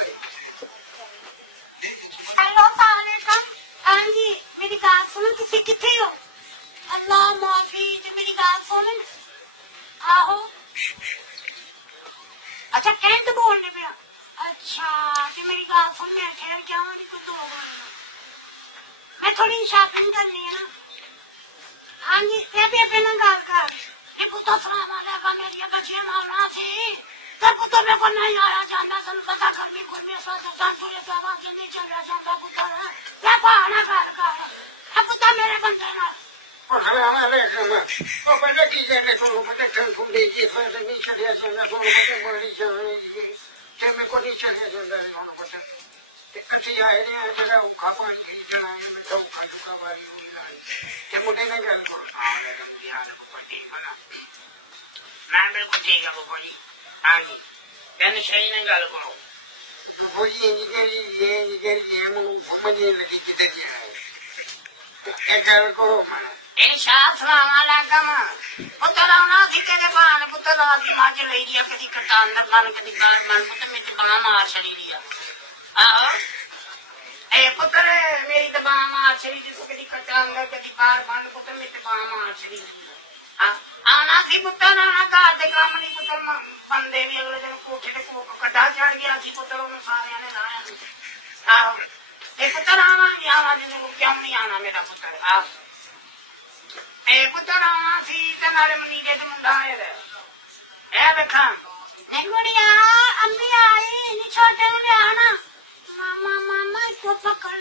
Hello सलाम। हाँ जी मेरी बात सुनो तुसी किथे हो? अल्लाह माफी ते मेरी बात सुन। आहो अच्छा कैंट बोलने पे। अच्छा ते मेरी बात सुन मैं ठहर क्या हूँ को तो मैं थोड़ी शॉपिंग करनी है ना। हाँ जी ते भी अपने गल कर ए पुत्तो सलाम अलैकुम मेरी बच्चे मारना सी ते पुत्तो मेरे को नहीं आया जाना सन पता करनी कुछ भी सो तो पूरे जवान से चल रहा था पुत्तो मैं पाना कर अब पुत्तो मेरे बनते ना السلام عليكم. وبدك يجيكم وبدك تقولي كيف هذا نيشان يا سيدنا وبدك ما نيشان كم يكون نيشان يا سيدنا وبدك تأتي يا هني أجرا وكابان جنا تو كابان كم مدينة جالكم هذا كيان وبدي أنا मैं बिल्कुल ठीक है बाबू जी। हाँ जी कहने सही नहीं गल करो बाबू जी ये मुझे समझ नहीं लगी किधर जा रहा है एक गल करो पुत्र आना सी तेरे भान पुत्र रात की मज ले लिया कदी कटान मन कदी गाल मन पुत्र मेरी बांह मार छड़ी लिया। आहो ए पुत्र मेरी तो बांह मार छड़ी तू कदी कटान कदी बाहर बंद पुत्र मेरी बांह मार छड़ी। आना सी पुत्र आना घर दे काम नहीं पुत्र बंदे भी अगले दिन कोठे ते कड्डा चढ़ गया सी पुत्र उन्हें सारे ने लाया। आहो ए पुत्र आना क्यों नहीं आना मेरा पुत्र। आहो पुत्र आना सी ते नाले मनीरे ते मुंडा आए दे ए देखा ए गुड़िया अम्मी आई नी छोटे ने आना मामा मामा इसको पकड़